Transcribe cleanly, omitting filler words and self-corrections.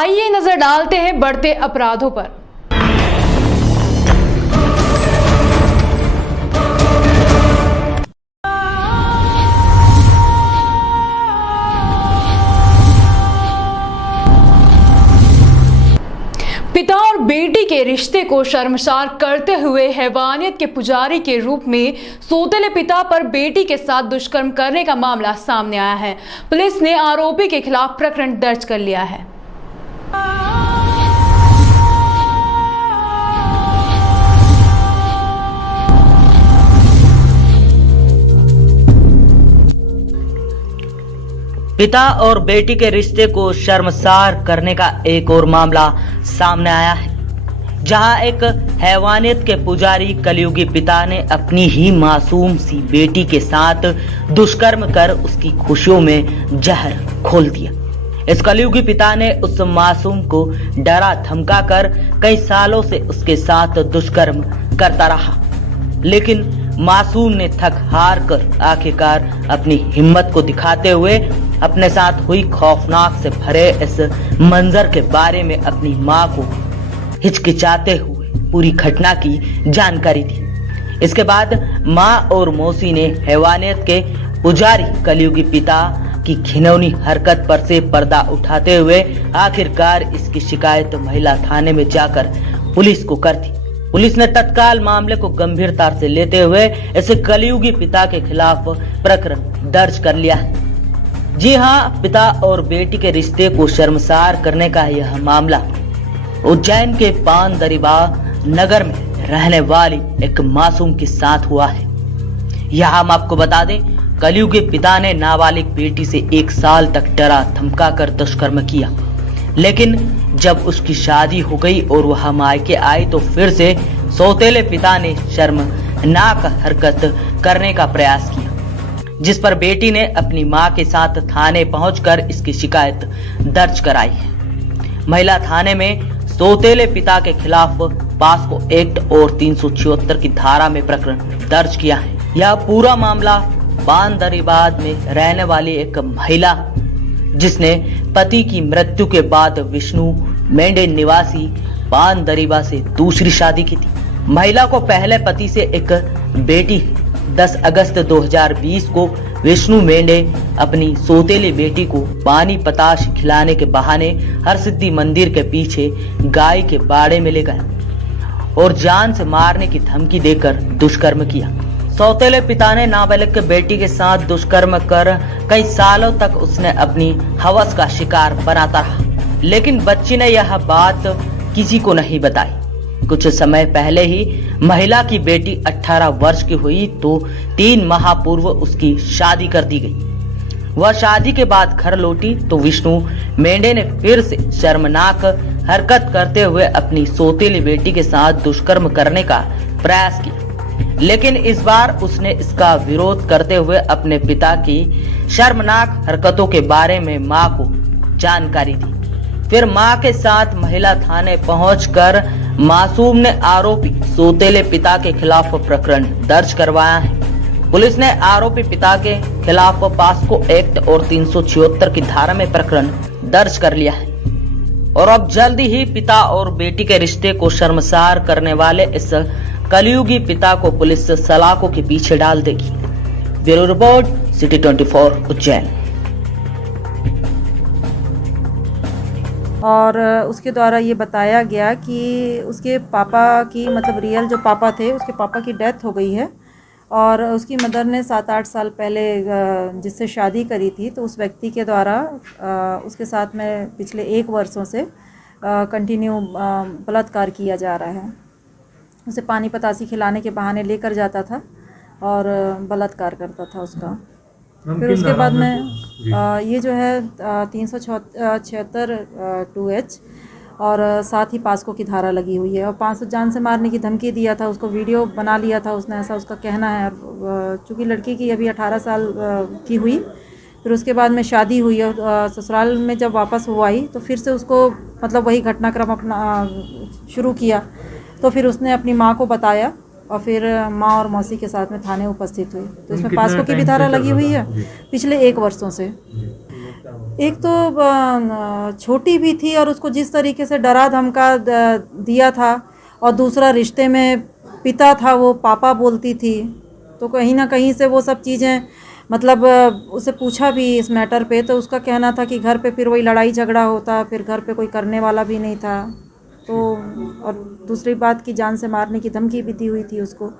आइए नजर डालते हैं बढ़ते अपराधों पर। पिता और बेटी के रिश्ते को शर्मसार करते हुए हैवानियत के पुजारी के रूप में सौतेले पिता पर बेटी के साथ दुष्कर्म करने का मामला सामने आया है। पुलिस ने आरोपी के खिलाफ प्रकरण दर्ज कर लिया है। पिता और बेटी के रिश्ते को शर्मसार करने का एक और मामला सामने आया है, जहां एक हैवानियत के पुजारी कलयुगी पिता ने अपनी ही मासूम सी बेटी के साथ दुष्कर्म कर उसकी खुशियों में जहर घोल दिया। इस कलयुगी पिता ने उस मासूम को डरा धमका कर कई सालों से उसके साथ दुष्कर्म करता रहा, लेकिन मासूम ने थक हार कर आखिरकार अपनी हिम्मत को दिखाते हुए अपने साथ हुई खौफनाक से भरे इस मंजर के बारे में अपनी मां को हिचकिचाते हुए पूरी घटना की जानकारी दी। इसके बाद मां और मौसी ने हैवानियत के पुजारी कलयुगी पिता की घिनौनी हरकत पर से पर्दा उठाते हुए आखिरकार इसकी शिकायत महिला थाने में जाकर पुलिस को कर दी। पुलिस ने तत्काल मामले को गंभीरता से लेते हुए इस कलयुगी पिता के खिलाफ प्रकरण दर्ज कर लिया है। जी हां, पिता और बेटी के रिश्ते को शर्मसार करने का यह मामला उज्जैन के पान दरिबा नगर में रहने वाली एक मासूम के साथ हुआ है। यह हम आपको बता दें, कलयुगी पिता ने नाबालिग बेटी से 1 साल तक डरा धमका कर दुष्कर्म किया, लेकिन जब उसकी शादी हो गई और वह मायके आई तो फिर से सौतेले पिता ने शर्मनाक हरकत करने का प्रयास किया, जिस पर बेटी ने अपनी मां के साथ थाने पहुंचकर इसकी शिकायत दर्ज कराई है। महिला थाने में सौतेले पिता के खिलाफ पास्को एक्ट और 376 की धारा में प्रकरण दर्ज किया है। यह पूरा मामला पान दरिबाद में रहने वाली एक महिला जिसने पति की मृत्यु के बाद विष्णु मेंढे निवासी पान दरिबा से दूसरी शादी की थी। महिला को पहले पति से एक बेटी 10 अगस्त 2020 को विष्णु मेंढे अपनी सौतेली बेटी को पानी पताश खिलाने के बहाने हरसिद्धि मंदिर के पीछे गाय के बाड़े में ले गया और जान से मारने की धमकी देकर दुष्कर्म किया। सौतेले पिता ने नाबालिग के बेटी के साथ दुष्कर्म कर कई सालों तक उसने अपनी हवस का शिकार बनाता रहा, लेकिन बच्ची ने यह बात किसी को नहीं बताई। कुछ समय पहले ही महिला की बेटी 18 वर्ष की हुई तो 3 माह पूर्व उसकी शादी कर दी गई। वह शादी के बाद घर लौटी तो विष्णु मेंढे ने फिर से शर्मनाक हरकत करते हुए अपनी सौतेली बेटी के साथ दुष्कर्म करने का प्रयास किया, लेकिन इस बार उसने इसका विरोध करते हुए अपने पिता की शर्मनाक हरकतों के बारे में मां को जानकारी दी। फिर मां के साथ महिला थाने पहुंचकर मासूम ने आरोपी सौतेले पिता के खिलाफ प्रकरण दर्ज करवाया है। पुलिस ने आरोपी पिता के खिलाफ पास्को एक्ट और 376 की धारा में प्रकरण दर्ज कर लिया है और अब जल्दी ही पिता और बेटी के रिश्ते को शर्मसार करने वाले इस कलयुगी पिता को पुलिस सलाखों के पीछे डाल देगी। Bureau report, city 24 Ujjain. और उसके द्वारा ये बताया गया कि उसके पापा की मतलब रियल जो पापा थे उसके पापा की डेथ हो गई है और उसकी मदर ने 7-8 साल पहले जिससे शादी करी थी तो उस व्यक्ति के द्वारा उसके साथ में पिछले 1 वर्षों से कंटिन्यू बलात्कार किया जा रहा है। उसे पानी पतासी खिलाने के बहाने लेकर जाता था और बलात्कार करता था उसका। फिर उसके बाद में ये जो है 376 2H और साथ ही पास्को की धारा लगी हुई है और 500 जान से मारने की धमकी दिया था। उसको वीडियो बना लिया था उसने, ऐसा उसका कहना है। चूँकि लड़की की अभी 18 साल की हुई, फिर उसके बाद में शादी हुई और ससुराल में जब वापस वो आई तो फिर से उसको मतलब वही घटनाक्रम अपना शुरू किया। तो फिर उसने अपनी माँ को बताया और फिर माँ और मौसी के साथ में थाने उपस्थित हुई। तो इसमें पास्को की भी धारा लगी हुई है पिछले 1 वर्षों से। एक तो छोटी भी थी और उसको जिस तरीके से डरा धमका दिया था, और दूसरा रिश्ते में पिता था वो पापा बोलती थी, तो कहीं ना कहीं से वो सब चीज़ें मतलब उसे पूछा भी इस मैटर पे, तो उसका कहना था कि घर पे फिर वही लड़ाई झगड़ा होता, फिर घर पे कोई करने वाला भी नहीं था, तो और दूसरी बात की जान से मारने की धमकी भी दी हुई थी उसको।